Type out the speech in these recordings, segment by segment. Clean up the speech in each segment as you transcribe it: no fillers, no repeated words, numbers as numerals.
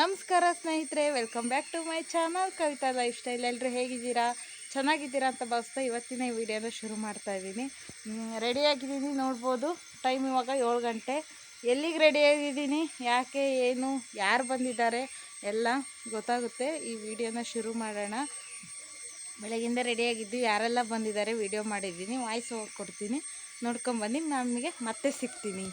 ನಮಸ್ಕಾರ ಸ್ನೇಹಿತರೆ, welcome back to my channel Kavitha lifestyle. ಎಲ್ಲರೂ ಹೇಗಿದ್ದೀರಾ? ಚೆನ್ನಾಗಿದ್ದೀರಾ ಅಂತ ಭಾವಿಸ್ತಾ ಇವತ್ತಿನ ಈ ವಿಡಿಯೋನ ಶುರು ಮಾಡ್ತಾ ಇದ್ದೀನಿ. ರೆಡಿಯಾಗಿದ್ದೀನಿ, ನೋಡ್ಬೋದು. ಟೈಮ್ ಇವಾಗ 7 ಗಂಟೆ. ಎಲ್ಲಿಗೆ ರೆಡಿಯಾಗಿದ್ದೀನಿ, ಯಾಕೆ, ಏನು, ಯಾರು ಬಂದಿದ್ದಾರೆ ಎಲ್ಲ ಗೊತ್ತಾಗುತ್ತೆ. ಈ ವಿಡಿಯೋನ ಶುರು ಮಾಡೋಣ. ಬೆಳಗಿಂದ ರೆಡಿಯಾಗಿದ್ದು ಯಾರೆಲ್ಲ ಬಂದಿದ್ದಾರೆ ವಿಡಿಯೋ ಮಾಡಿದ್ದೀನಿ, ವಾಯ್ಸ್ ಕೊಡ್ತೀನಿ, ನೋಡ್ಕೊಂಬನ್ನಿ. ನಮಗೆ ಮತ್ತೆ ಸಿಗ್ತೀನಿ.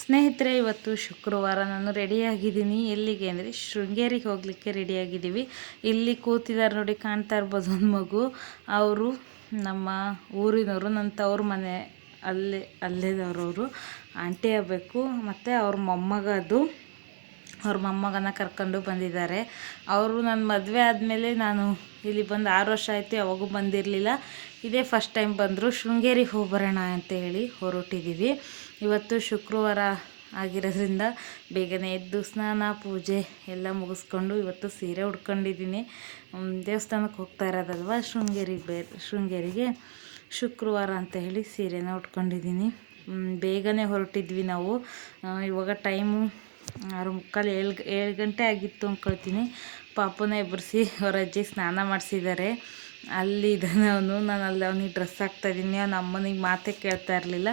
ಸ್ನೇಹಿತರೆ, ಇವತ್ತು ಶುಕ್ರವಾರ. ನಾನು ರೆಡಿಯಾಗಿದ್ದೀನಿ. ಎಲ್ಲಿಗೆ ಅಂದರೆ ಶೃಂಗೇರಿಗೆ ಹೋಗಲಿಕ್ಕೆ ರೆಡಿಯಾಗಿದ್ದೀವಿ. ಇಲ್ಲಿ ಕೂತಿದ್ದಾರೆ ನೋಡಿ, ಕಾಣ್ತಾ ಇರ್ಬೋದು ಒಂದು ಮಗು. ಅವರು ನಮ್ಮ ಊರಿನವರು, ನನ್ನ ತವ್ರ ಮನೆ ಅಲ್ಲೇದವ್ರವರು ಆಂಟಿ ಆಗಬೇಕು. ಮತ್ತು ಅವ್ರ ಮೊಮ್ಮಗ, ಅದು ಅವ್ರ ಮೊಮ್ಮಗನ ಕರ್ಕೊಂಡು ಬಂದಿದ್ದಾರೆ. ಅವರು ನನ್ನ ಮದುವೆ ಆದಮೇಲೆ ನಾನು ಇಲ್ಲಿ ಬಂದು 6 ವರ್ಷ ಆಯಿತು, ಯಾವಾಗೂ ಬಂದಿರಲಿಲ್ಲ. ಇದೇ ಫಸ್ಟ್ ಟೈಮ್ ಬಂದರು. ಶೃಂಗೇರಿಗೆ ಹೋಗಿ ಬರೋಣ ಅಂತೇಳಿ ಹೊರಟಿದ್ದೀವಿ. ಇವತ್ತು ಶುಕ್ರವಾರ ಆಗಿರೋದ್ರಿಂದ ಬೇಗನೆ ಎದ್ದು ಸ್ನಾನ ಪೂಜೆ ಎಲ್ಲ ಮುಗಿಸ್ಕೊಂಡು ಇವತ್ತು ಸೀರೆ ಉಟ್ಕೊಂಡಿದ್ದೀನಿ. ದೇವಸ್ಥಾನಕ್ಕೆ ಹೋಗ್ತಾ ಇರೋದಲ್ವ, ಶೃಂಗೇರಿಗೆ ಶುಕ್ರವಾರ ಅಂತ ಹೇಳಿ ಸೀರೆನ ಉಟ್ಕೊಂಡಿದ್ದೀನಿ. ಬೇಗನೆ ಹೊರಟಿದ್ವಿ ನಾವು. ಇವಾಗ ಟೈಮು 6:45 7 ಗಂಟೆ ಆಗಿತ್ತು ಅಂದ್ಕೊಳ್ತೀನಿ. ಪಾಪನ ಎಬ್ಬರಿಸಿ ಅವ್ರ ಅಜ್ಜಿಗೆ ಸ್ನಾನ ಮಾಡಿಸಿದ್ದಾರೆ. ಅಲ್ಲಿದ್ದಾನೆ ಅವನು. ನಾನು ಅಲ್ಲಿ ಅವನಿಗೆ ಡ್ರೆಸ್ ಹಾಕ್ತಾಯಿದ್ದೀನಿ. ಅವನ ಅಮ್ಮನಿಗೆ ಮಾತೇ ಕೇಳ್ತಾ ಇರಲಿಲ್ಲ,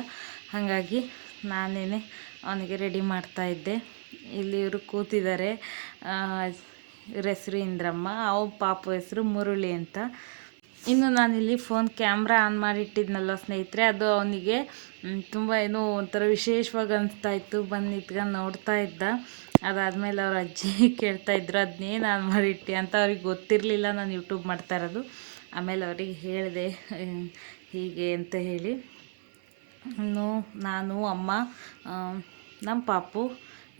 ಹಾಗಾಗಿ ನಾನೇ ಅವನಿಗೆ ರೆಡಿ ಮಾಡ್ತಾಯಿದ್ದೆ. ಇಲ್ಲಿ ಇವರು ಕೂತಿದ್ದಾರೆ. ಇವ್ರ ಹೆಸರು ಇಂದ್ರಮ್ಮ, ಪಾಪು ಹೆಸರು ಮುರುಳಿ ಅಂತ. ಇನ್ನು ನಾನಿಲ್ಲಿ ಫೋನ್ ಕ್ಯಾಮ್ರಾ ಆನ್ ಮಾಡಿಟ್ಟಿದ್ನಲ್ಲ ಸ್ನೇಹಿತರೆ, ಅದು ಅವನಿಗೆ ತುಂಬ ಏನೋ ಒಂಥರ ವಿಶೇಷವಾಗಿ ಅನಿಸ್ತಾಯಿತ್ತು. ಬಂದು ನಿಂತ್ಕೊಂಡು ನೋಡ್ತಾ ಇದ್ದ. ಅದಾದಮೇಲೆ ಅವ್ರ ಅಜ್ಜಿ ಕೇಳ್ತಾಯಿದ್ರು, ಅದನ್ನೇನು ಆನ್ ಮಾಡಿಟ್ಟಿ ಅಂತ. ಅವ್ರಿಗೆ ಗೊತ್ತಿರಲಿಲ್ಲ ನಾನು ಯೂಟ್ಯೂಬ್ ಮಾಡ್ತಾ ಇರೋದು. ಆಮೇಲೆ ಅವ್ರಿಗೆ ಹೇಳಿದೆ ಹೀಗೆ ಅಂತ ಹೇಳಿ. ಇನ್ನು ನಾನು, ಅಮ್ಮ, ನಮ್ಮ ಪಾಪು,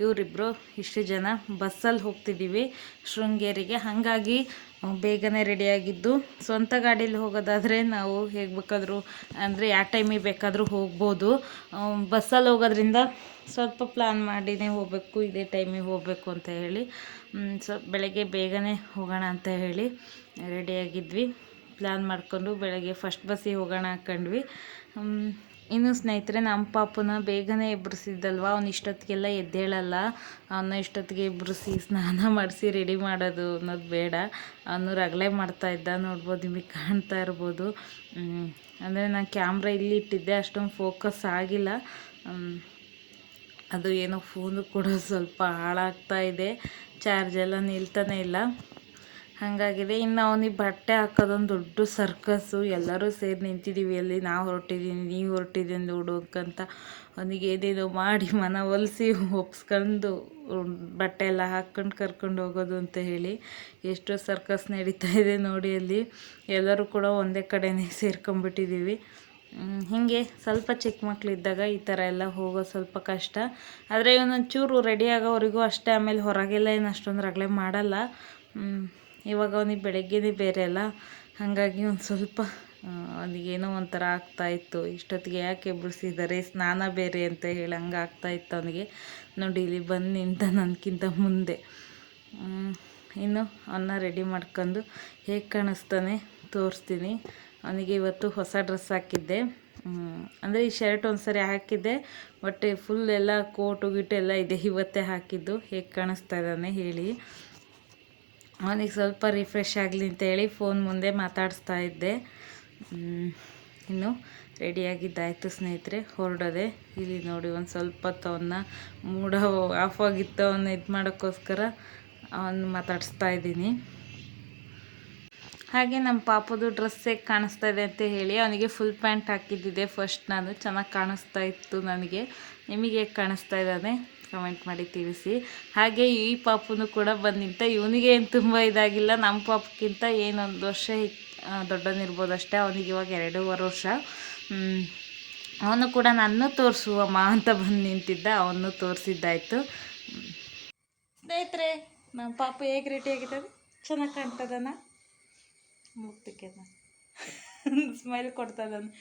ಇವರಿಬ್ಬರು ಇಷ್ಟು ಜನ ಬಸ್ಸಲ್ಲಿ ಹೋಗ್ತಿದ್ದೀವಿ ಶೃಂಗೇರಿಗೆ. ಹಾಗಾಗಿ ಬೇಗನೆ ರೆಡಿಯಾಗಿದ್ದು. ಸ್ವಂತ ಗಾಡೀಲಿ ಹೋಗೋದಾದರೆ ನಾವು ಹೇಗೆ ಬೇಕಾದರೂ, ಅಂದರೆ ಯಾವ ಟೈಮಿಗೆ ಬೇಕಾದರೂ ಹೋಗ್ಬೋದು. ಬಸ್ಸಲ್ಲಿ ಹೋಗೋದ್ರಿಂದ ಸ್ವಲ್ಪ ಪ್ಲ್ಯಾನ್ ಮಾಡಿನೇ ಹೋಗಬೇಕು, ಇದೇ ಟೈಮಿಗೆ ಹೋಗಬೇಕು ಅಂತ ಹೇಳಿ. ಬೆಳಗ್ಗೆ ಬೇಗನೆ ಹೋಗೋಣ ಅಂತ ಹೇಳಿ ರೆಡಿಯಾಗಿದ್ವಿ. ಪ್ಲ್ಯಾನ್ ಮಾಡಿಕೊಂಡು ಬೆಳಗ್ಗೆ ಫಸ್ಟ್ ಬಸ್ಸಿಗೆ ಹೋಗೋಣ ಹಾಕ್ಕೊಂಡ್ವಿ. ಇನ್ನು ಸ್ನೇಹಿತರೆ, ನಮ್ಮ ಪಾಪುನ ಬೇಗನೆ ಎಬ್ಬರಿಸಿದ್ದಲ್ವ, ಅವನು ಇಷ್ಟೊತ್ತಿಗೆಲ್ಲ ಎದ್ದೇಳಲ್ಲ. ಅವನ್ನ ಇಷ್ಟೊತ್ತಿಗೆ ಎಬ್ಬರಿಸಿ ಸ್ನಾನ ಮಾಡಿಸಿ ರೆಡಿ ಮಾಡೋದು ಅನ್ನೋದು ಬೇಡ. ಅವನು ರಗಳೆ ಮಾಡ್ತಾಯಿದ್ದ, ನೋಡ್ಬೋದು, ನಿಮಗೆ ಕಾಣ್ತಾ ಇರ್ಬೋದು. ಅಂದರೆ ನಾನು ಕ್ಯಾಮ್ರಾ ಇಲ್ಲಿ ಇಟ್ಟಿದ್ದೆ, ಅಷ್ಟೊಂದು ಫೋಕಸ್ ಆಗಿಲ್ಲ. ಅದು ಏನೋ ಫೋನು ಕೂಡ ಸ್ವಲ್ಪ ಹಾಳಾಗ್ತಾ ಇದೆ, ಚಾರ್ಜ್ ಎಲ್ಲ ನಿಲ್ತಾನೆ ಇಲ್ಲ, ಹಾಗಾಗಿದೆ. ಇನ್ನು ಅವನಿಗೆ ಬಟ್ಟೆ ಹಾಕೋದೊಂದು ದೊಡ್ಡ ಸರ್ಕಸ್ಸು. ಎಲ್ಲರೂ ಸೇರಿ ನಿಂತಿದ್ದೀವಿ ಅಲ್ಲಿ. ನಾವು ಹೊರಟಿದ್ದೀನಿ, ನೀವು ಹೊರಟಿದ್ದೀನಿ ನೋಡೋಕ್ಕಂತ. ಅವನಿಗೆ ಏನೇನೋ ಮಾಡಿ ಮನವೊಲಿಸಿ ಒಪ್ಸ್ಕೊಂಡು ಬಟ್ಟೆ ಎಲ್ಲ ಹಾಕ್ಕೊಂಡು ಕರ್ಕೊಂಡು ಹೋಗೋದು ಅಂತ ಹೇಳಿ ಎಷ್ಟು ಸರ್ಕಸ್ ನಡೀತಾ ಇದೆ ನೋಡಿ ಅಲ್ಲಿ. ಎಲ್ಲರೂ ಕೂಡ ಒಂದೇ ಕಡೆನೇ ಸೇರ್ಕೊಂಡ್ಬಿಟ್ಟಿದ್ದೀವಿ. ಹೀಗೆ ಸ್ವಲ್ಪ ಚಿಕ್ಕ ಮಕ್ಕಳಿದ್ದಾಗ ಈ ಥರ ಎಲ್ಲ ಹೋಗೋದು ಸ್ವಲ್ಪ ಕಷ್ಟ. ಆದರೆ ಇವನೊಂಚೂರು ರೆಡಿ ಆಗೋವರೆಗೂ ಅಷ್ಟೇ. ಆಮೇಲೆ ಹೊರಗೆಲ್ಲ ಏನು ಅಷ್ಟೊಂದು ರಗಳೆ ಮಾಡಲ್ಲ. ಇವಾಗ ಅವನಿಗೆ ಬೆಳಗ್ಗೆನೇ ಬೇರೆ ಅಲ್ಲ, ಹಾಗಾಗಿ ಒಂದು ಸ್ವಲ್ಪ ಅವನಿಗೇನೋ ಒಂಥರ ಆಗ್ತಾಯಿತ್ತು. ಇಷ್ಟೊತ್ತಿಗೆ ಯಾಕೆ ಎಬ್ಬರಿಸಿದ್ದಾರೆ, ಸ್ನಾನ ಬೇರೆ ಅಂತ ಹೇಳಿ ಹಂಗೆ ಆಗ್ತಾಯಿತ್ತು ಅವನಿಗೆ. ನೋಡಿ ಇಲ್ಲಿ ಬಂದು ನಿಂತ ನನಗಿಂತ ಮುಂದೆ. ಇನ್ನು ಅವನ್ನ ರೆಡಿ ಮಾಡ್ಕೊಂಡು ಹೇಗೆ ಕಾಣಿಸ್ತಾನೆ ತೋರಿಸ್ತೀನಿ. ಅವನಿಗೆ ಇವತ್ತು ಹೊಸ ಡ್ರೆಸ್ ಹಾಕಿದ್ದೆ. ಅಂದರೆ ಈ ಶರ್ಟ್ ಒಂದು ಸರಿ ಹಾಕಿದ್ದೆ, ಬಟ್ ಫುಲ್ ಎಲ್ಲ ಕೋಟು ಗಿಟ್ಟು ಎಲ್ಲ ಇದೆ, ಇವತ್ತೇ ಹಾಕಿದ್ದು. ಹೇಗೆ ಕಾಣಿಸ್ತಾ ಇದ್ದಾನೆ ಹೇಳಿ. ಅವನಿಗೆ ಸ್ವಲ್ಪ ರಿಫ್ರೆಶ್ ಆಗಲಿ ಅಂತೇಳಿ ಫೋನ್ ಮುಂದೆ ಮಾತಾಡಿಸ್ತಾ ಇದ್ದೆ. ಇನ್ನು ರೆಡಿಯಾಗಿದ್ದಾಯಿತು ಸ್ನೇಹಿತರೆ, ಹೊರಡೋದೆ. ಇಲ್ಲಿ ನೋಡಿ ಒಂದು ಸ್ವಲ್ಪ ಹೊತ್ತು ಅವನ್ನ ಮೂಡ ಆಫ್ ಆಗಿತ್ತು, ಅವನ್ನ ಇದು ಮಾಡೋಕ್ಕೋಸ್ಕರ ಅವನ್ನ ಮಾತಾಡಿಸ್ತಾ ಇದ್ದೀನಿ. ಹಾಗೆ ನಮ್ಮ ಪಾಪದು ಡ್ರೆಸ್ ಹೇಗೆ ಕಾಣಿಸ್ತಾ ಇದೆ ಅಂತ ಹೇಳಿ. ಅವನಿಗೆ ಫುಲ್ ಪ್ಯಾಂಟ್ ಹಾಕಿದ್ದಿದೆ ಫಸ್ಟ್ ನಾನು, ಚೆನ್ನಾಗಿ ಕಾಣಿಸ್ತಾ ಇತ್ತು ನನಗೆ. ನಿಮಗೆ ಹೇಗೆ ಕಾಣಿಸ್ತಾ ಇದ್ದಾನೆ ಕಮೆಂಟ್ ಮಾಡಿ ತಿಳಿಸಿ. ಹಾಗೆ ಈ ಪಾಪುನು ಕೂಡ ಬಂದು ನಿಂತ. ಇವನಿಗೆ ಏನು ತುಂಬ ಇದಾಗಿಲ್ಲ, ನಮ್ಮ ಪಾಪಕ್ಕಿಂತ ಏನೊಂದು ವರ್ಷ ದೊಡ್ಡನಿರ್ಬೋದು ಅಷ್ಟೇ. ಅವನಿಗೆ ಇವಾಗ 2.5 ವರ್ಷ. ಅವನು ಕೂಡ ನನ್ನ ತೋರಿಸುವಮ್ಮ ಅಂತ ಬಂದು ನಿಂತಿದ್ದ, ಅವನು ತೋರಿಸಿದ್ದಾಯಿತು. ಸ್ನೇಹಿತರೆ, ನಮ್ಮ ಪಾಪು ಹೇಗೆ ರೆಡಿ ಆಗಿದ್ದಾನೆ, ಚೆನ್ನಾಗಿ ಕಾಣ್ತದನ, ಮುಗ್ತಕ್ಕೆ ಸ್ಮೈಲ್ ಕೊಡ್ತದನು.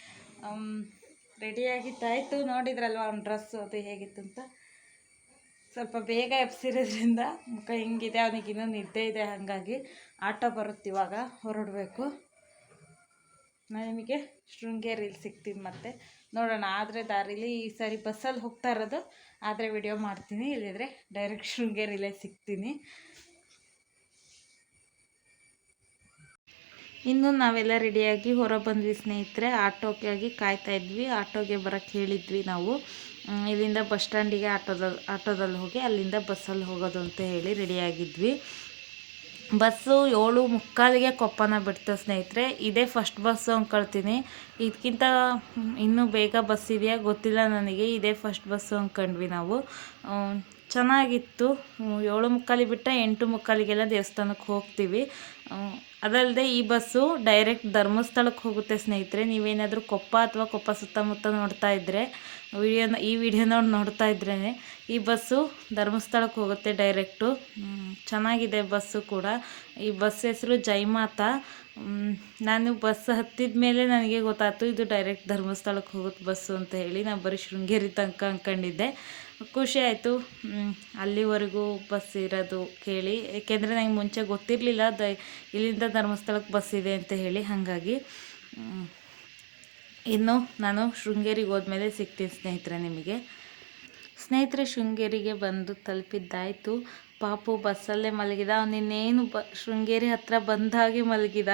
ರೆಡಿಯಾಗಿದ್ದಾಯಿತು. ನೋಡಿದ್ರಲ್ವ ಅವ್ನ ಡ್ರೆಸ್ಸು ಅದು ಹೇಗಿತ್ತು ಅಂತ. ಸ್ವಲ್ಪ ಬೇಗ ಎಬ್ಸಿರೋದ್ರಿಂದ ಮುಖ ಹಿಂಗಿದೆ. ಅವನಿಗೆ ಇನ್ನೂ ನಿದ್ದೆ ಇದೆ, ಹಾಗಾಗಿ ಆಟೋ ಬರುತ್ತೆ, ಇವಾಗ ಹೊರಡಬೇಕು. ನಾನು ನಿಮಗೆ ಶೃಂಗೇರಿಲಿ ಸಿಗ್ತೀನಿ ಮತ್ತೆ ನೋಡೋಣ. ಆದರೆ ದಾರಿಲಿ ಈ ಸಾರಿ ಬಸ್ಸಲ್ಲಿ ಹೋಗ್ತಾ ಇರೋದು, ಆದರೆ ವಿಡಿಯೋ ಮಾಡ್ತೀನಿ, ಇಲ್ಲಿದ್ರೆ ಡೈರೆಕ್ಟ್ ಶೃಂಗೇರಿಲೇ ಸಿಗ್ತೀನಿ. ಇನ್ನು ನಾವೆಲ್ಲ ರೆಡಿಯಾಗಿ ಹೊರ ಬಂದ್ವಿ ಸ್ನೇಹಿತರೆ. ಆಟೋಗಾಗಿ ಕಾಯ್ತಾ ಇದ್ವಿ, ಆಟೋಗೆ ಬರೋಕ್ಕೆ ಹೇಳಿದ್ವಿ ನಾವು. ಇಲ್ಲಿಂದ ಬಸ್ ಸ್ಟ್ಯಾಂಡಿಗೆ ಆಟೋದಲ್ಲಿ ಹೋಗಿ ಅಲ್ಲಿಂದ ಬಸ್ಸಲ್ಲಿ ಹೋಗೋದು ಅಂತ ಹೇಳಿ ರೆಡಿಯಾಗಿದ್ವಿ. ಬಸ್ಸು 7:45ಗೆ ಕೊಪ್ಪನ ಬಿಡ್ತು ಸ್ನೇಹಿತರೆ. ಇದೇ ಫಸ್ಟ್ ಬಸ್ಸು ಅಂದ್ಕೊಳ್ತೀನಿ, ಇದಕ್ಕಿಂತ ಇನ್ನೂ ಬೇಗ ಬಸ್ ಇದೆಯಾ ಗೊತ್ತಿಲ್ಲ ನನಗೆ. ಇದೇ ಫಸ್ಟ್ ಬಸ್ಸು ಅಂದ್ಕೊಂಡ್ವಿ ನಾವು. ಚೆನ್ನಾಗಿತ್ತು. 7:45 ಬಿಟ್ಟರೆ 8:45ಗೆಲ್ಲ ದೇವಸ್ಥಾನಕ್ಕೆ ಹೋಗ್ತೀವಿ. ಅದಲ್ಲದೆ ಈ ಬಸ್ಸು ಡೈರೆಕ್ಟ್ ಧರ್ಮಸ್ಥಳಕ್ಕೆ ಹೋಗುತ್ತೆ ಸ್ನೇಹಿತರೆ. ನೀವೇನಾದರೂ ಕೊಪ್ಪ ಅಥವಾ ಕೊಪ್ಪ ಸುತ್ತಮುತ್ತ ನೋಡ್ತಾ ಇದ್ದರೆ ಈ ವಿಡಿಯೋನ ನೋಡ್ತಾ ಇದ್ರೇ ಈ ಬಸ್ಸು ಧರ್ಮಸ್ಥಳಕ್ಕೆ ಹೋಗುತ್ತೆ ಡೈರೆಕ್ಟು. ಚೆನ್ನಾಗಿದೆ ಬಸ್ಸು ಕೂಡ. ಈ ಬಸ್ ಹೆಸರು ಜೈಮಾತಾ. ನಾನು ಬಸ್ ಹತ್ತಿದ ಮೇಲೆ ನನಗೆ ಗೊತ್ತಾಯ್ತು ಇದು ಡೈರೆಕ್ಟ್ ಧರ್ಮಸ್ಥಳಕ್ಕೆ ಹೋಗುತ್ತೆ ಬಸ್ಸು ಅಂತ ಹೇಳಿ. ನಾನು ಬರೀ ಶೃಂಗೇರಿ ತನಕ ಅಂದ್ಕೊಂಡಿದ್ದೆ. ಖುಷಿ ಆಯಿತು ಅಲ್ಲಿವರೆಗೂ ಬಸ್ ಇರೋದು ಕೇಳಿ, ಏಕೆಂದರೆ ನನಗೆ ಮುಂಚೆ ಗೊತ್ತಿರಲಿಲ್ಲ ಇಲ್ಲಿಂದ ಧರ್ಮಸ್ಥಳಕ್ಕೆ ಬಸ್ ಇದೆ ಅಂತ ಹೇಳಿ. ಹಾಗಾಗಿ ಇನ್ನು ನಾನು ಶೃಂಗೇರಿಗೆ ಹೋದ್ಮೇಲೆ ಸಿಗ್ತೀನಿ ಸ್ನೇಹಿತರೆ ನಿಮಗೆ. ಸ್ನೇಹಿತರೆ, ಶೃಂಗೇರಿಗೆ ಬಂದು ತಲುಪಿದ್ದಾಯಿತು. ಪಾಪು ಬಸ್ಸಲ್ಲೇ ಮಲಗಿದ. ಅವನಿನ್ನೇನು ಶೃಂಗೇರಿ ಹತ್ರ ಬಂದಾಗಿ ಮಲಗಿದ.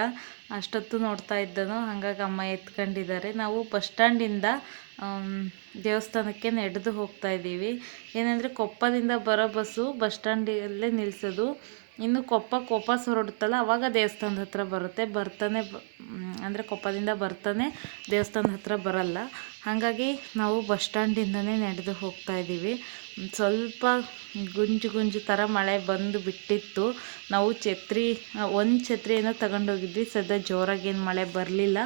ಅಷ್ಟೊತ್ತು ನೋಡ್ತಾ ಇದ್ದನು. ಹಾಗಾಗಿ ಅಮ್ಮ ಎತ್ಕೊಂಡಿದ್ದಾರೆ. ನಾವು ಬಸ್ ಸ್ಟ್ಯಾಂಡಿಂದ ದೇವಸ್ಥಾನಕ್ಕೆ ನಡೆದು ಹೋಗ್ತಾ ಇದ್ದೀವಿ. ಏನಂದರೆ ಕೊಪ್ಪದಿಂದ ಬರೋ ಬಸ್ಸು ಬಸ್ ಸ್ಟ್ಯಾಂಡಲ್ಲೇ ನಿಲ್ಲಿಸೋದು. ಇನ್ನು ಕೊಪ್ಪಕ್ಕೆ ವಾಪಸ್ ಹೊರಡುತ್ತಲ್ಲ ಆವಾಗ ದೇವಸ್ಥಾನದ ಹತ್ರ ಬರುತ್ತೆ. ಅಂದರೆ ಕೊಪ್ಪದಿಂದ ಬರ್ತಾನೆ ದೇವಸ್ಥಾನದ ಹತ್ರ ಬರಲ್ಲ. ಹಾಗಾಗಿ ನಾವು ಬಸ್ ಸ್ಟ್ಯಾಂಡಿಂದನೇ ನಡೆದು ಹೋಗ್ತಾ ಇದ್ದೀವಿ. ಸ್ವಲ್ಪ ಗುಂಜು ಥರ ಮಳೆ ಬಂದು ಬಿಟ್ಟಿತ್ತು. ನಾವು ಒಂದು ಛತ್ರಿಯನ್ನು ತಗೊಂಡೋಗಿದ್ವಿ. ಸದ್ಯ ಜೋರಾಗೇನು ಮಳೆ ಬರಲಿಲ್ಲ.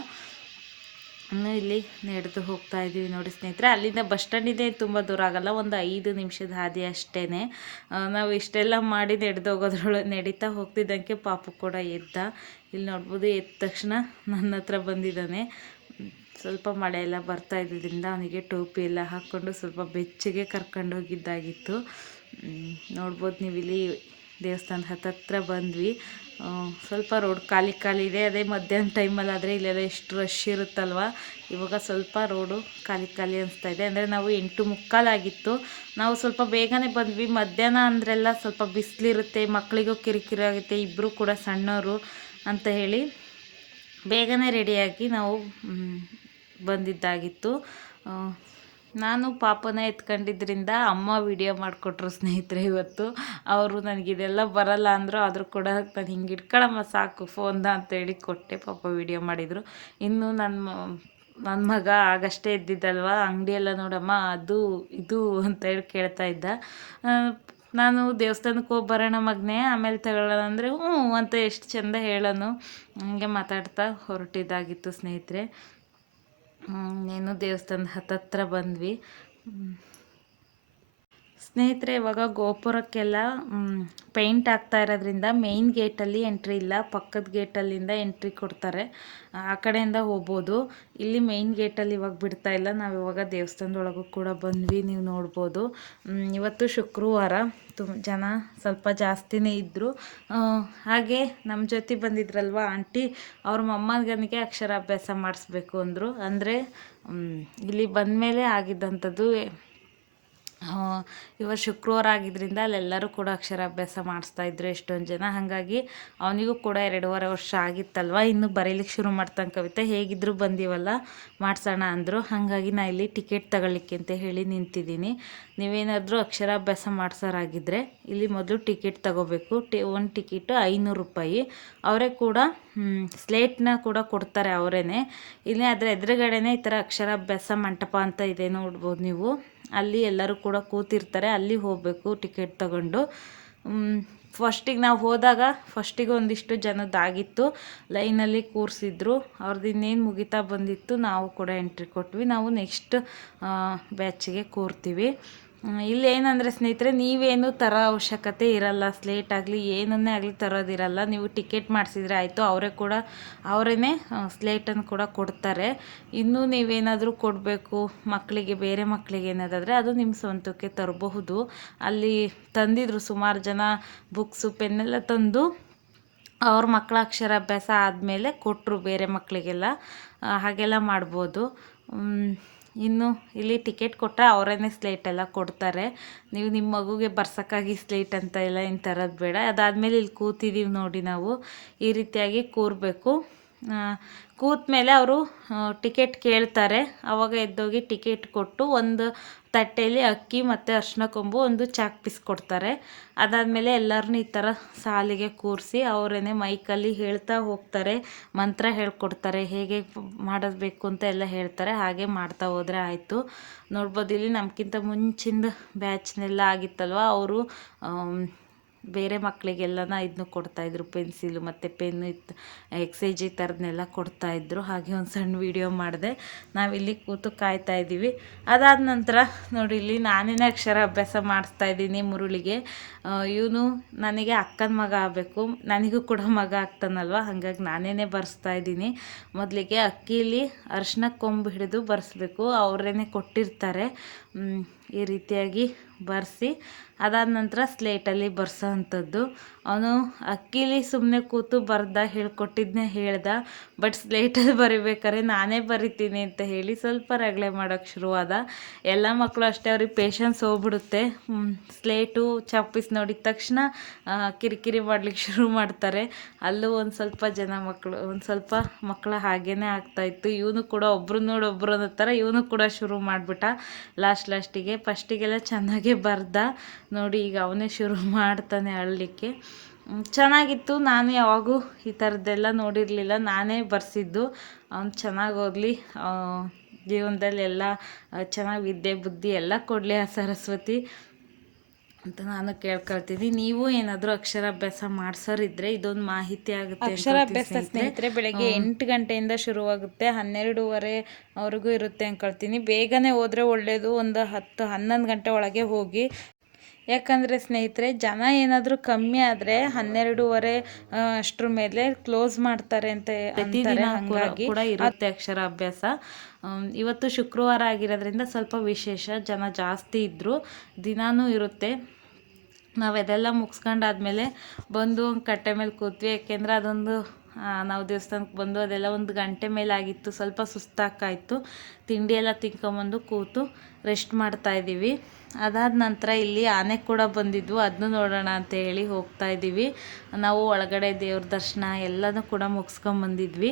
ಇನ್ನು ಇಲ್ಲಿ ನಡೆದು ಹೋಗ್ತಾ ಇದ್ದೀವಿ ನೋಡಿ ಸ್ನೇಹಿತರೆ. ಅಲ್ಲಿಂದ ಬಸ್ ಸ್ಟ್ಯಾಂಡಿದೆ ತುಂಬ ದೂರ ಆಗಲ್ಲ, ಒಂದು 5 ನಿಮಿಷದ ಹಾದಿ ಅಷ್ಟೇ. ನಾವು ಇಷ್ಟೆಲ್ಲ ಮಾಡಿ ನಡೀತಾ ಹೋಗ್ತಿದ್ದಂಗೆ ಪಾಪು ಕೂಡ ಎದ್ದ. ಇಲ್ಲಿ ನೋಡ್ಬೋದು, ಎದ್ದ ತಕ್ಷಣ ನನ್ನ ಹತ್ರ ಬಂದಿದ್ದಾನೆ. ಸ್ವಲ್ಪ ಮಳೆ ಎಲ್ಲ ಬರ್ತಾ ಇದ್ದಿದ್ದರಿಂದ ಅವನಿಗೆ ಟೋಪಿ ಎಲ್ಲ ಹಾಕ್ಕೊಂಡು ಸ್ವಲ್ಪ ಬೆಚ್ಚಗೆ ಕರ್ಕೊಂಡು ಹೋಗಿದ್ದಾಗಿತ್ತು. ನೋಡ್ಬೋದು ನೀವು ಇಲ್ಲಿ ದೇವಸ್ಥಾನದ ಹತ್ರ ಬಂದ್ವಿ. ಸ್ವಲ್ಪ ರೋಡ್ ಖಾಲಿ ಇದೆ. ಅದೇ ಮಧ್ಯಾಹ್ನ ಟೈಮಲ್ಲಿ ಆದರೆ ಇಲ್ಲೆಲ್ಲ ಎಷ್ಟು ರಶ್ ಇರುತ್ತಲ್ವ. ಇವಾಗ ಸ್ವಲ್ಪ ರೋಡು ಖಾಲಿ ಅನಿಸ್ತಾ ಇದೆ. ಅಂದರೆ ನಾವು 8:45 ಆಗಿತ್ತು. ನಾವು ಸ್ವಲ್ಪ ಬೇಗನೆ ಬಂದ್ವಿ. ಮಧ್ಯಾಹ್ನ ಅಂದ್ರೆಲ್ಲ ಸ್ವಲ್ಪ ಬಿಸಿಲಿರುತ್ತೆ, ಮಕ್ಕಳಿಗೂ ಕಿರಿಕಿರಿ ಆಗುತ್ತೆ, ಇಬ್ಬರು ಕೂಡ ಸಣ್ಣವರು ಅಂತ ಹೇಳಿ ಬೇಗನೆ ರೆಡಿಯಾಗಿ ನಾವು ಬಂದಿದ್ದಾಗಿತ್ತು. ನಾನು ಪಾಪನ ಎತ್ಕೊಂಡಿದ್ದರಿಂದ ಅಮ್ಮ ವಿಡಿಯೋ ಮಾಡಿಕೊಟ್ರು ಸ್ನೇಹಿತರೆ. ಇವತ್ತು ಅವರು ನನಗಿದೆಲ್ಲ ಬರಲ್ಲ ಅಂದರು, ಆದರೂ ಕೂಡ ನಾನು ಹಿಂಗೆ ಇಟ್ಕೊಳ್ಳಮ್ಮ ಸಾಕು ಫೋನ್ನ ಅಂತೇಳಿ ಕೊಟ್ಟೆ. ಪಾಪ ವಿಡಿಯೋ ಮಾಡಿದರು. ಇನ್ನು ನನ್ನ ಮಗ ಆಗಷ್ಟೇ ಎದ್ದಿದ್ದಲ್ವ, ಅಂಗಡಿಯೆಲ್ಲ ನೋಡಮ್ಮ ಅದು ಇದು ಅಂತೇಳಿ ಕೇಳ್ತಾ ಇದ್ದ. ನಾನು ದೇವಸ್ಥಾನಕ್ಕೆ ಹೋಗಿ ಬರೋಣ ಮಗನೇ, ಆಮೇಲೆ ತಗೊಳ್ಳೋಣ ಅಂದರೆ ಹ್ಞೂ ಅಂತ ಎಷ್ಟು ಚೆಂದ ಹೇಳೋನು. ಹಂಗೆ ಮಾತಾಡ್ತಾ ಹೊರಟಿದ್ದಾಗಿತ್ತು ಸ್ನೇಹಿತರೆ. ಇನ್ನೇನು ದೇವಸ್ಥಾನದ ಹತ್ತತ್ರ ಬಂದ್ವಿ ಸ್ನೇಹಿತರೆ. ಇವಾಗ ಗೋಪುರಕ್ಕೆಲ್ಲ ಪೇಂಟ್ ಆಗ್ತಾ ಇರೋದ್ರಿಂದ ಮೇಯ್ನ್ ಗೇಟಲ್ಲಿ ಎಂಟ್ರಿ ಇಲ್ಲ, ಪಕ್ಕದ ಗೇಟಲ್ಲಿಂದ ಎಂಟ್ರಿ ಕೊಡ್ತಾರೆ. ಆ ಕಡೆಯಿಂದ ಹೋಗ್ಬೋದು. ಇಲ್ಲಿ ಮೇಯ್ನ್ ಗೇಟಲ್ಲಿ ಇವಾಗ ಬಿಡ್ತಾ ಇಲ್ಲ. ನಾವು ಇವಾಗ ದೇವಸ್ಥಾನದೊಳಗೂ ಕೂಡ ಬಂದ್ವಿ, ನೀವು ನೋಡ್ಬೋದು. ಇವತ್ತು ಶುಕ್ರವಾರ, ಜನ ಸ್ವಲ್ಪ ಜಾಸ್ತಿನೇ ಇದ್ದರು. ಹಾಗೆ ನಮ್ಮ ಜೊತೆ ಬಂದಿದ್ರಲ್ವ ಆಂಟಿ, ಅವ್ರ ಮೊಮ್ಮಗನಿಗೆ ಅಕ್ಷರಾಭ್ಯಾಸ ಮಾಡಿಸ್ಬೇಕು ಅಂದರು. ಅಂದರೆ ಇಲ್ಲಿ ಬಂದಮೇಲೆ ಆಗಿದ್ದಂಥದ್ದು. ಇವತ್ತು ಶುಕ್ರವಾರ ಆಗಿದ್ದರಿಂದ ಅಲ್ಲೆಲ್ಲರೂ ಕೂಡ ಅಕ್ಷರಾಭ್ಯಾಸ ಮಾಡಿಸ್ತಾಯಿದ್ರು ಎಷ್ಟೊಂದು ಜನ. ಹಾಗಾಗಿ ಅವನಿಗೂ ಕೂಡ 2.5 ವರ್ಷ ಆಗಿತ್ತಲ್ವ, ಇನ್ನು ಬರೀಲಿಕ್ಕೆ ಶುರು ಮಾಡ್ತಾನೆ ಕವಿತೆ. ಹೇಗಿದ್ದರೂ ಬಂದೀವಲ್ಲ ಮಾಡಿಸೋಣ ಅಂದರು. ಹಾಗಾಗಿ ನಾನು ಇಲ್ಲಿ ಟಿಕೆಟ್ ತಗೊಳ್ಳಿಕ್ಕೆ ಅಂತ ಹೇಳಿ ನಿಂತಿದ್ದೀನಿ. ನೀವೇನಾದರೂ ಅಕ್ಷರಾಭ್ಯಾಸ ಮಾಡಿಸೋರಾಗಿದ್ದರೆ ಇಲ್ಲಿ ಮೊದಲು ಟಿಕೆಟ್ ತಗೋಬೇಕು. ಒಂದು ಟಿಕೆಟು 500 ರೂಪಾಯಿ. ಅವರೇ ಕೂಡ ಸ್ಲೇಟ್ನ ಕೂಡ ಕೊಡ್ತಾರೆ ಅವರೇ. ಇಲ್ಲಿ ಅದರ ಎದುರುಗಡೆನೇ ಈ ಥರ ಅಕ್ಷರಾಭ್ಯಾಸ ಮಂಟಪ ಅಂತ ಇದೆ, ನೋಡ್ಬೋದು ನೀವು. ಅಲ್ಲಿ ಎಲ್ಲರೂ ಕೂಡ ಕೂತಿರ್ತಾರೆ, ಅಲ್ಲಿ ಹೋಗಬೇಕು ಟಿಕೆಟ್ ತಗೊಂಡು. ಫಸ್ಟಿಗೆ ನಾವು ಹೋದಾಗ ಫಸ್ಟಿಗೆ ಒಂದಿಷ್ಟು ಜನದ್ದಾಗಿತ್ತು, ಲೈನಲ್ಲಿ ಕೂರಿಸಿದ್ರು. ಅವ್ರದ್ದು ಇನ್ನೇನು ಮುಗಿತಾ ಬಂದಿತ್ತು, ನಾವು ಕೂಡ ಎಂಟ್ರಿ ಕೊಟ್ವಿ. ನಾವು ನೆಕ್ಸ್ಟ್ ಬ್ಯಾಚಿಗೆ ಕೂರ್ತೀವಿ. ಇಲ್ಲೇನಂದರೆ ಸ್ನೇಹಿತರೆ, ನೀವೇನು ತರೋ ಅವಶ್ಯಕತೆ ಇರಲ್ಲ. ಸ್ಲೇಟ್ ಆಗಲಿ ಏನನ್ನೇ ಆಗಲಿ ತರೋದಿರಲ್ಲ. ನೀವು ಟಿಕೆಟ್ ಮಾಡಿಸಿದ್ರೆ ಆಯಿತು, ಅವರೇ ಸ್ಲೇಟನ್ನು ಕೂಡ ಕೊಡ್ತಾರೆ. ಇನ್ನೂ ನೀವೇನಾದರೂ ಕೊಡಬೇಕು ಮಕ್ಕಳಿಗೆ, ಬೇರೆ ಮಕ್ಕಳಿಗೆ ಏನಾದಾದರೆ ಅದು ನಿಮ್ಮ ಸ್ವಂತಕ್ಕೆ ತರಬಹುದು. ಅಲ್ಲಿ ತಂದಿದ್ರು ಸುಮಾರು ಜನ ಬುಕ್ಸು ಪೆನ್ನೆಲ್ಲ ತಂದು ಅವ್ರ ಮಕ್ಕಳ ಅಕ್ಷರಾಭ್ಯಾಸ ಆದಮೇಲೆ ಕೊಟ್ಟರು ಬೇರೆ ಮಕ್ಕಳಿಗೆಲ್ಲ. ಹಾಗೆಲ್ಲ ಮಾಡ್ಬೋದು. ಇನ್ನು ಇಲ್ಲಿ ಟಿಕೆಟ್ ಕೊಟ್ಟರೆ ಅವರೇನೆ ಸ್ಲೇಟೆಲ್ಲ ಕೊಡ್ತಾರೆ. ನೀವು ನಿಮ್ಮ ಮಗುಗೆ ಬರ್ಸೋಕ್ಕಾಗಿ ಸ್ಲೇಟ್ ಅಂತ ಎಲ್ಲ ಏನು ತರೋದು ಬೇಡ. ಅದಾದಮೇಲೆ ಇಲ್ಲಿ ಕೂತಿದ್ದೀವಿ ನೋಡಿ, ನಾವು ಈ ರೀತಿಯಾಗಿ ಕೂರಬೇಕು. ಕೂತ ಮೇಲೆ ಅವರು ಟಿಕೆಟ್ ಕೇಳ್ತಾರೆ. ಆವಾಗ ಎದ್ದೋಗಿ ಟಿಕೆಟ್ ಕೊಟ್ಟು ಒಂದು ತಟ್ಟೆಯಲ್ಲಿ ಅಕ್ಕಿ ಮತ್ತು ಅರಿಶಿನ ಕೊಂಬು ಒಂದು ಚಾಕ್ ಪೀಸ್ ಕೊಡ್ತಾರೆ. ಅದಾದಮೇಲೆ ಎಲ್ಲರನ್ನೂ ಈ ಥರ ಸಾಲಿಗೆ ಕೂರಿಸಿ ಅವರೇನೆ ಮೈಕಲ್ಲಿ ಹೇಳ್ತಾ ಹೋಗ್ತಾರೆ, ಮಂತ್ರ ಹೇಳ್ಕೊಡ್ತಾರೆ, ಹೇಗೆ ಮಾಡಬೇಕು ಅಂತ ಎಲ್ಲ ಹೇಳ್ತಾರೆ. ಹಾಗೆ ಮಾಡ್ತಾ ಹೋದರೆ ಆಯಿತು. ನೋಡ್ಬೋದು ಇಲ್ಲಿ ನಮಗಿಂತ ಮುಂಚಿಂದ ಬ್ಯಾಚ್ನೆಲ್ಲ ಆಗಿತ್ತಲ್ವ, ಅವರು ಬೇರೆ ಮಕ್ಕಳಿಗೆಲ್ಲನ ಇದನ್ನು ಕೊಡ್ತಾಯಿದ್ರು, ಪೆನ್ಸಿಲು ಮತ್ತು ಪೆನ್ನು ಇತ್ತು, ಎಕ್ಸೈಜ್ ಈ ಥರದನ್ನೆಲ್ಲ ಕೊಡ್ತಾಯಿದ್ರು. ಹಾಗೆ ಒಂದು ಸಣ್ಣ ವೀಡಿಯೋ ಮಾಡಿದೆ. ನಾವಿಲ್ಲಿ ಕೂತು ಕಾಯ್ತಾ ಇದ್ದೀವಿ. ಅದಾದ ನಂತರ ನೋಡಿ, ಇಲ್ಲಿ ನಾನೇ ಅಕ್ಷರಾಭ್ಯಾಸ ಮಾಡಿಸ್ತಾಯಿದ್ದೀನಿ ಮುರುಳಿಗೆ. ಇವನು ನನಗೆ ಅಕ್ಕನ ಮಗ ಆಗಬೇಕು, ನನಗೂ ಕೂಡ ಮಗ ಆಗ್ತಾನಲ್ವ, ಹಾಗಾಗಿ ನಾನೇ ಬರ್ಸ್ತಾ ಇದ್ದೀನಿ. ಮೊದಲಿಗೆ ಅಕ್ಕಿಲಿ ಅರಿಶಿನ ಕೊಂಬು ಹಿಡಿದು ಬರ್ಸ್ಬೇಕು, ಅವರೇನೆ ಕೊಟ್ಟಿರ್ತಾರೆ. ಈ ರೀತಿಯಾಗಿ ಬರ್ಸಿ ಅದಾದ ನಂತರ ಸ್ಲೇಟಲ್ಲಿ ಬರ್ಸೋ ಅಂಥದ್ದು. ಅವನು ಅಕ್ಕಿಲಿ ಸುಮ್ಮನೆ ಕೂತು ಬರ್ದ, ಹೇಳ್ಕೊಟ್ಟಿದ್ದನ್ನೇ ಹೇಳ್ದ. ಬಟ್ ಸ್ಲೇಟಲ್ಲಿ ಬರಿಬೇಕಾದ್ರೆ ನಾನೇ ಬರಿತೀನಿ ಅಂತ ಹೇಳಿ ಸ್ವಲ್ಪ ರಗಳೆ ಮಾಡೋಕ್ಕೆ ಶುರುವಾದ. ಎಲ್ಲ ಮಕ್ಕಳು ಅಷ್ಟೇ, ಅವ್ರಿಗೆ ಪೇಷನ್ಸ್ ಹೋಗ್ಬಿಡುತ್ತೆ. ಸ್ಲೇಟು ಚಾಪೀಸ್ ನೋಡಿದ ತಕ್ಷಣ ಕಿರಿಕಿರಿ ಮಾಡ್ಲಿಕ್ಕೆ ಶುರು ಮಾಡ್ತಾರೆ. ಅಲ್ಲೂ ಒಂದು ಸ್ವಲ್ಪ ಮಕ್ಕಳು ಹಾಗೇ ಆಗ್ತಾಯಿತ್ತು. ಇವನು ಕೂಡ ಒಬ್ರು ನೋಡೊಬ್ರು ಅನ್ನೋ ಥರ ಇವನು ಕೂಡ ಶುರು ಮಾಡಿಬಿಟ್ಟ ಲಾಸ್ಟಿಗೆ. ಫಸ್ಟಿಗೆಲ್ಲ ಚೆನ್ನಾಗೇ ಬರ್ದ ನೋಡಿ, ಈಗ ಅವನೇ ಶುರು ಮಾಡ್ತಾನೆ ಅಳಲಿಕ್ಕೆ. ಚೆನ್ನಾಗಿತ್ತು. ನಾನು ಯಾವಾಗೂ ಈ ಥರದ್ದೆಲ್ಲ ನೋಡಿರಲಿಲ್ಲ, ನಾನೇ ಬರ್ಸಿದ್ದು. ಅವ್ನು ಚೆನ್ನಾಗಿ ಓದಲಿ, ಜೀವನದಲ್ಲಿ ಎಲ್ಲ ಚೆನ್ನಾಗಿ ವಿದ್ಯೆ ಬುದ್ಧಿ ಎಲ್ಲ ಕೊಡಲಿ ಆ ಸರಸ್ವತಿ ಅಂತ ನಾನು ಕೇಳ್ಕೊಳ್ತೀನಿ. ನೀವು ಏನಾದರೂ ಅಕ್ಷರಾಭ್ಯಾಸ ಮಾಡಿಸೋರಿದ್ರೆ ಇದೊಂದು ಮಾಹಿತಿ ಆಗುತ್ತೆ. ಅಕ್ಷರಾಭ್ಯಾಸ ಸ್ನೇಹಿತರೆ ಬೆಳಗ್ಗೆ 8 ಗಂಟೆಯಿಂದ ಶುರುವಾಗುತ್ತೆ, 12:30ವರೆಗೂ ಇರುತ್ತೆ ಅಂದ್ಕೊಳ್ತೀನಿ. ಬೇಗನೆ ಹೋದರೆ ಒಳ್ಳೆಯದು. ಒಂದು 10-11 ಗಂಟೆ ಒಳಗೆ ಹೋಗಿ. ಯಾಕಂದರೆ ಸ್ನೇಹಿತರೆ, ಜನ ಏನಾದರೂ ಕಮ್ಮಿ ಆದರೆ 12:30 ಅಷ್ಟರ ಮೇಲೆ ಕ್ಲೋಸ್ ಮಾಡ್ತಾರೆ ಅಂತ ಅಂತಾರೆ. ಹಾಗಾಗಿ ಕೂಡ ಇರುತ್ತೆ ಅಕ್ಷರಾಭ್ಯಾಸ. ಇವತ್ತು ಶುಕ್ರವಾರ ಆಗಿರೋದ್ರಿಂದ ಸ್ವಲ್ಪ ವಿಶೇಷ, ಜನ ಜಾಸ್ತಿ ಇದ್ದರು. ದಿನಾನೂ ಇರುತ್ತೆ. ನಾವು ಅದೆಲ್ಲ ಮುಗಿಸ್ಕೊಂಡಾದ್ಮೇಲೆ ಬಂದು ಕಟ್ಟೆ ಮೇಲೆ ಕೂತ್ವಿ. ಯಾಕೆಂದರೆ ಅದೊಂದು ನಾವು ದೇವಸ್ಥಾನಕ್ಕೆ ಬಂದು ಅದೆಲ್ಲ 1 ಗಂಟೆ ಮೇಲೆ ಆಗಿತ್ತು. ಸ್ವಲ್ಪ ಸುಸ್ತಾಗ್ತಾಯಿತ್ತು. ತಿಂಡಿ ಎಲ್ಲ ತಿನ್ಕೊಂಬಂದು ಕೂತು ರೆಸ್ಟ್ ಮಾಡ್ತಾಯಿದ್ದೀವಿ. ಅದಾದ ನಂತರ ಇಲ್ಲಿ ಆನೆ ಕೂಡ ಬಂದಿದ್ವು, ಅದನ್ನು ನೋಡೋಣ ಅಂತ ಹೇಳಿ ಹೋಗ್ತಾ ಇದ್ದೀವಿ. ನಾವು ಒಳಗಡೆ ದೇವ್ರ ದರ್ಶನ ಎಲ್ಲನೂ ಕೂಡ ಮುಗಿಸ್ಕೊಂಬಂದಿದ್ವಿ.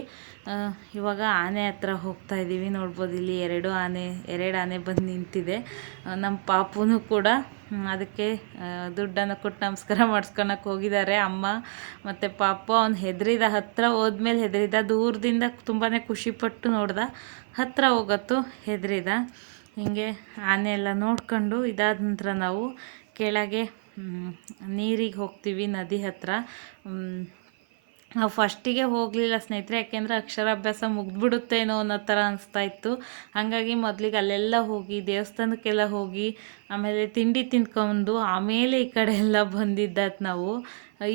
ಇವಾಗ ಆನೆ ಹತ್ರ ಹೋಗ್ತಾ ಇದ್ದೀವಿ. ನೋಡ್ಬೋದು ಇಲ್ಲಿ 2 ಆನೆ ಬಂದು ನಿಂತಿದೆ. ನಮ್ಮ ಪಾಪುನೂ ಕೂಡ ಅದಕ್ಕೆ ದುಡ್ಡನ್ನು ಕೊಟ್ಟು ನಮಸ್ಕಾರ ಮಾಡಿಸ್ಕೊಳಕ್ಕೆ ಹೋಗಿದ್ದಾರೆ ಅಮ್ಮ ಮತ್ತು ಪಾಪು. ಅವ್ನು ಹೆದರಿದ, ಹತ್ತಿರ ಹೋದ್ಮೇಲೆ ಹೆದರಿದ. ದೂರದಿಂದ ತುಂಬಾ ಖುಷಿಪಟ್ಟು ನೋಡ್ದ, ಹತ್ತಿರ ಹೋಗತ್ತು ಹೆದರಿದ. ಹೀಗೆ ಆನೆ ಎಲ್ಲ ನೋಡ್ಕೊಂಡು ಇದಾದ ನಂತರ ನಾವು ಕೆಳಗೆ ನೀರಿಗೆ ಹೋಗ್ತೀವಿ, ನದಿ ಹತ್ರ. ನಾವು ಫಸ್ಟಿಗೆ ಹೋಗಲಿಲ್ಲ ಸ್ನೇಹಿತರೆ, ಯಾಕೆಂದರೆ ಅಕ್ಷರಾಭ್ಯಾಸ ಮುಗಿದ್ಬಿಡುತ್ತೇನೋ ಅನ್ನೋ ಥರ ಅನಿಸ್ತಾಯಿತ್ತು. ಹಾಗಾಗಿ ಮೊದಲಿಗೆ ಅಲ್ಲೆಲ್ಲ ಹೋಗಿ ದೇವಸ್ಥಾನಕ್ಕೆಲ್ಲ ಹೋಗಿ ಆಮೇಲೆ ತಿಂಡಿ ತಿಂದ್ಕೊಂಡು ಆಮೇಲೆ ಈ ಕಡೆ ಎಲ್ಲ ಬಂದಿದ್ದಾಯ್ತು ನಾವು.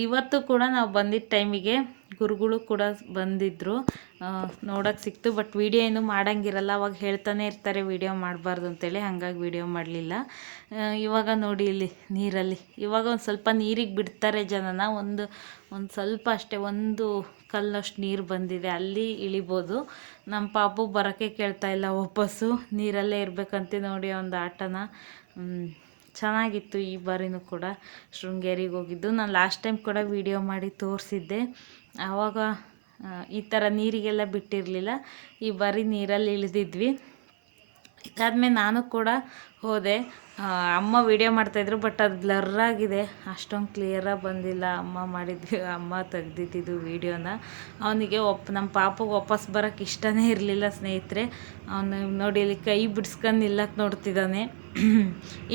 ಇವತ್ತು ಕೂಡ ನಾವು ಬಂದಿದ್ದ ಟೈಮಿಗೆ ಗುರುಗಳು ಕೂಡ ಬಂದಿದ್ದರು, ನೋಡೋಕ್ಕೆ ಸಿಕ್ತು. ಬಟ್ ವೀಡಿಯೋ ಏನು ಮಾಡೋಂಗಿರಲ್ಲ, ಅವಾಗ ಹೇಳ್ತಾನೆ ಇರ್ತಾರೆ ವೀಡಿಯೋ ಮಾಡಬಾರ್ದು ಅಂತೇಳಿ, ಹಾಗಾಗಿ ವೀಡಿಯೋ ಮಾಡಲಿಲ್ಲ. ಇವಾಗ ನೋಡಿ ಇಲ್ಲಿ ನೀರಲ್ಲಿ ಇವಾಗ ಒಂದು ಸ್ವಲ್ಪ ನೀರಿಗೆ ಬಿಡ್ತಾರೆ ಜನನ. ಒಂದು ಸ್ವಲ್ಪ ಅಷ್ಟೇ, ಒಂದು ಕಲ್ಲಷ್ಟು ನೀರು ಬಂದಿದೆ, ಅಲ್ಲಿ ಇಳಿಬೋದು. ನಮ್ಮ ಪಾಪು ಬರೋಕ್ಕೆ ಕೇಳ್ತಾ ಇಲ್ಲ, ವಾಪಸ್ಸು ನೀರಲ್ಲೇ ಇರಬೇಕಂತೆ ನೋಡಿ ಒಂದು ಆಟನ. ಚೆನ್ನಾಗಿತ್ತು. ಈ ಬಾರಿನೂ ಕೂಡ ಶೃಂಗೇರಿಗೆ ಹೋಗಿದ್ದು ನಾನು ಲಾಸ್ಟ್ ಟೈಮ್ ಕೂಡ ವೀಡಿಯೋ ಮಾಡಿ ತೋರಿಸಿದ್ದೆ. ಆವಾಗ ಈ ಥರ ನೀರಿಗೆಲ್ಲ ಬಿಟ್ಟಿರಲಿಲ್ಲ. ಈ ಬಾರಿ ನೀರಲ್ಲಿ ಇಳಿದಿದ್ವಿ. ಇದಾದಮೇಲೆ ನಾನು ಕೂಡ ಹೋದೆ. ಅಮ್ಮ ವೀಡಿಯೋ ಮಾಡ್ತಾಯಿದ್ರು, ಬಟ್ ಅದು ಬ್ಲರ್ರಾಗಿದೆ, ಅಷ್ಟೊಂದು ಕ್ಲಿಯರಾಗಿ ಬಂದಿಲ್ಲ. ಅಮ್ಮ ತೆಗ್ದಿದ್ದು ವೀಡಿಯೋನ. ಅವನಿಗೆ ನಮ್ಮ ಪಾಪಗೆ ವಾಪಸ್ ಬರೋಕ್ಕೆ ಇಷ್ಟನೇ ಇರಲಿಲ್ಲ ಸ್ನೇಹಿತರೆ. ಅವನು ನೋಡಿ ಇಲ್ಲಿ ಕೈ ಬಿಡಿಸ್ಕೊಂಡು ನಿಲ್ಲಕ್ಕೆ ನೋಡ್ತಿದ್ದಾನೆ.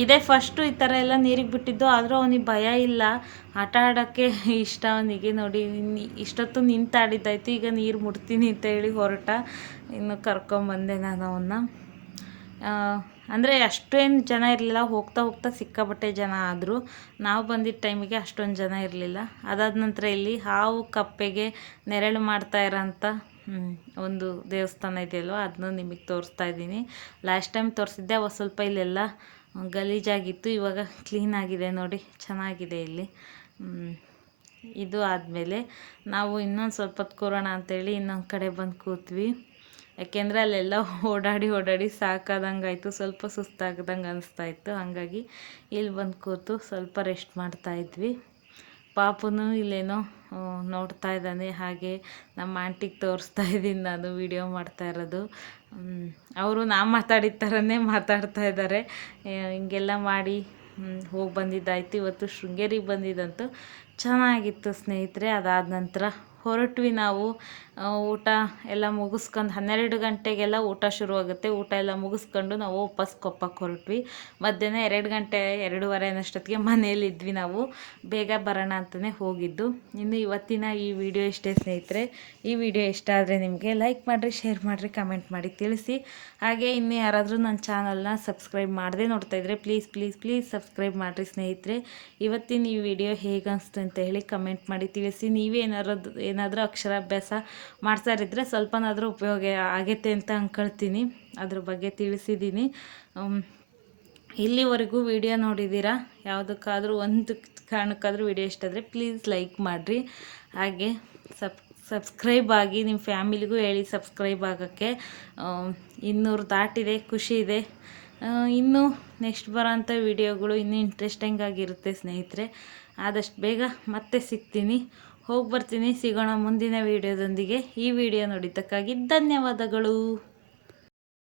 ಇದೇ ಫಸ್ಟು ಈ ಥರ ಎಲ್ಲ ನೀರಿಗೆ ಬಿಟ್ಟಿದ್ದು, ಆದರೂ ಅವನಿಗೆ ಭಯ ಇಲ್ಲ, ಆಟ ಆಡೋಕ್ಕೆ ಇಷ್ಟ ಅವನಿಗೆ. ನೋಡಿ ಇಷ್ಟೊತ್ತು ನಿಂತಾಡಿದ್ದಾಯಿತು, ಈಗ ನೀರು ಮುಡ್ತೀನಿ ಅಂತ ಹೇಳಿ ಹೊರಟ. ಇನ್ನು ಕರ್ಕೊಂಬಂದೆ ನಾನು ಅವನ್ನ. ಅಂದರೆ ಅಷ್ಟೇನು ಜನ ಇರಲಿಲ್ಲ, ಹೋಗ್ತಾ ಸಿಕ್ಕಾಪಟ್ಟೆ ಜನ ಆದರು. ನಾವು ಬಂದಿದ್ದ ಟೈಮಿಗೆ ಅಷ್ಟೊಂದು ಜನ ಇರಲಿಲ್ಲ. ಅದಾದ ನಂತರ ಇಲ್ಲಿ ಹಾವು ಕಪ್ಪೆಗೆ ನೆರಳು ಮಾಡ್ತಾ ಇರೋಂಥ ಒಂದು ದೇವಸ್ಥಾನ ಇದೆಯಲ್ವ, ಅದನ್ನು ನಿಮಗೆ ತೋರಿಸ್ತಾ ಇದ್ದೀನಿ. ಲಾಸ್ಟ್ ಟೈಮ್ ತೋರಿಸಿದ್ದೆ, ಅವಾಗ ಸ್ವಲ್ಪ ಇಲ್ಲೆಲ್ಲ ಗಲೀಜಾಗಿತ್ತು, ಇವಾಗ ಕ್ಲೀನಾಗಿದೆ ನೋಡಿ, ಚೆನ್ನಾಗಿದೆ ಇಲ್ಲಿ. ಇದು ಆದಮೇಲೆ ನಾವು ಇನ್ನೊಂದು ಸ್ವಲ್ಪ ಹೊತ್ತು ಕೂರೋಣ ಅಂಥೇಳಿ ಇನ್ನೊಂದು ಕಡೆ ಬಂದು ಕೂತ್ವಿ. ಯಾಕೆಂದರೆ ಅಲ್ಲೆಲ್ಲ ಓಡಾಡಿ ಸಾಕಾದಂಗೆ ಆಯಿತು, ಸ್ವಲ್ಪ ಸುಸ್ತಾಗ್ದಂಗೆ ಅನಿಸ್ತಾಯಿತ್ತು. ಹಾಗಾಗಿ ಇಲ್ಲಿ ಬಂದು ಕೂತು ಸ್ವಲ್ಪ ರೆಸ್ಟ್ ಮಾಡ್ತಾಯಿದ್ವಿ. ಪಾಪುನು ಇಲ್ಲೇನೋ ನೋಡ್ತಾ ಇದ್ದಾನೆ. ಹಾಗೆ ನಮ್ಮ ಆಂಟಿಗೆ ತೋರಿಸ್ತಾ ಇದ್ದೀನಿ ನಾನು ವಿಡಿಯೋ ಮಾಡ್ತಾ ಇರೋದು. ಅವರು ನಾ ಮಾತಾಡಿದ ಥರನೇ ಮಾತಾಡ್ತಾ ಇದ್ದಾರೆ. ಹಿಂಗೆಲ್ಲ ಮಾಡಿ ಹೋಗಿ ಬಂದಿದ್ದಾಯಿತು. ಇವತ್ತು ಶೃಂಗೇರಿಗೆ ಬಂದಿದ್ದಂತೂ ಚೆನ್ನಾಗಿತ್ತು ಸ್ನೇಹಿತರೆ. ಅದಾದ ನಂತರ ಹೊರಟ್ವಿ ನಾವು. ಊಟ ಎಲ್ಲ ಮುಗಿಸ್ಕೊಂಡು 12 ಗಂಟೆಗೆಲ್ಲ ಊಟ ಶುರುವಾಗುತ್ತೆ. ಊಟ ಎಲ್ಲ ಮುಗಿಸ್ಕೊಂಡು ನಾವು ವಾಪಸ್ ಕೊಪ್ಪಕ್ಕೆ ಹೊರಟ್ವಿ. ಮಧ್ಯಾಹ್ನ 2 ಗಂಟೆ 2:15 ಅನ್ನೋಷ್ಟೊತ್ತಿಗೆ ಮನೇಲಿದ್ವಿ ನಾವು. ಬೇಗ ಬರೋಣ ಅಂತಲೇ ಹೋಗಿದ್ದು. ಇನ್ನು ಇವತ್ತಿನ ಈ ವಿಡಿಯೋ ಇಷ್ಟೇ ಸ್ನೇಹಿತರೆ. ಈ ವಿಡಿಯೋ ಇಷ್ಟ ಆದರೆ ನಿಮಗೆ ಲೈಕ್ ಮಾಡಿರಿ, ಶೇರ್ ಮಾಡಿರಿ, ಕಮೆಂಟ್ ಮಾಡಿ ತಿಳಿಸಿ. ಹಾಗೆ ಇನ್ನು ಯಾರಾದರೂ ನನ್ನ ಚಾನಲ್ನ ಸಬ್ಸ್ಕ್ರೈಬ್ ಮಾಡದೆ ನೋಡ್ತಾಯಿದ್ರೆ ಪ್ಲೀಸ್ ಸಬ್ಸ್ಕ್ರೈಬ್ ಮಾಡಿರಿ ಸ್ನೇಹಿತರೆ. ಇವತ್ತಿನ ಈ ವಿಡಿಯೋ ಹೇಗೆ ಅನಿಸ್ತು ಅಂತ ಹೇಳಿ ಕಮೆಂಟ್ ಮಾಡಿ ತಿಳಿಸಿ. ನೀವೇ ಏನಾದರೂ ಅಕ್ಷರಾಭ್ಯಾಸ ಮಾಡ್ತಾರಿದ್ರೆ ಸ್ವಲ್ಪನಾದರೂ ಉಪಯೋಗ ಆಗೈತೆ ಅಂತ ಅಂದ್ಕೊಳ್ತೀನಿ. ಅದ್ರ ಬಗ್ಗೆ ತಿಳಿಸಿದ್ದೀನಿ. ಇಲ್ಲಿವರೆಗೂ ವಿಡಿಯೋ ನೋಡಿದ್ದೀರಾ, ಯಾವುದಕ್ಕಾದರೂ ಒಂದು ಕಾರಣಕ್ಕಾದರೂ ವಿಡಿಯೋ ಇಷ್ಟ ಆದರೆ ಪ್ಲೀಸ್ ಲೈಕ್ ಮಾಡಿರಿ. ಹಾಗೆ ಸಬ್ಸ್ಕ್ರೈಬ್ ಆಗಿ ನಿಮ್ಮ ಫ್ಯಾಮಿಲಿಗೂ ಹೇಳಿ ಸಬ್ಸ್ಕ್ರೈಬ್ ಆಗೋಕ್ಕೆ. 200 ದಾಟಿದೆ, ಖುಷಿ ಇದೆ. ಇನ್ನೂ ನೆಕ್ಸ್ಟ್ ಬರೋಂಥ ವಿಡಿಯೋಗಳು ಇನ್ನೂ ಇಂಟ್ರೆಸ್ಟಿಂಗ್ ಆಗಿರುತ್ತೆ ಸ್ನೇಹಿತರೆ. ಆದಷ್ಟು ಬೇಗ ಮತ್ತೆ ಸಿಗ್ತೀನಿ. ಹೋಗಿ ಬರ್ತೀನಿ. ಸಿಗೋಣ ಮುಂದಿನ ವಿಡಿಯೋದೊಂದಿಗೆ. ಈ ವಿಡಿಯೋ ನೋಡಿದ್ದಕ್ಕಾಗಿ ಧನ್ಯವಾದಗಳು.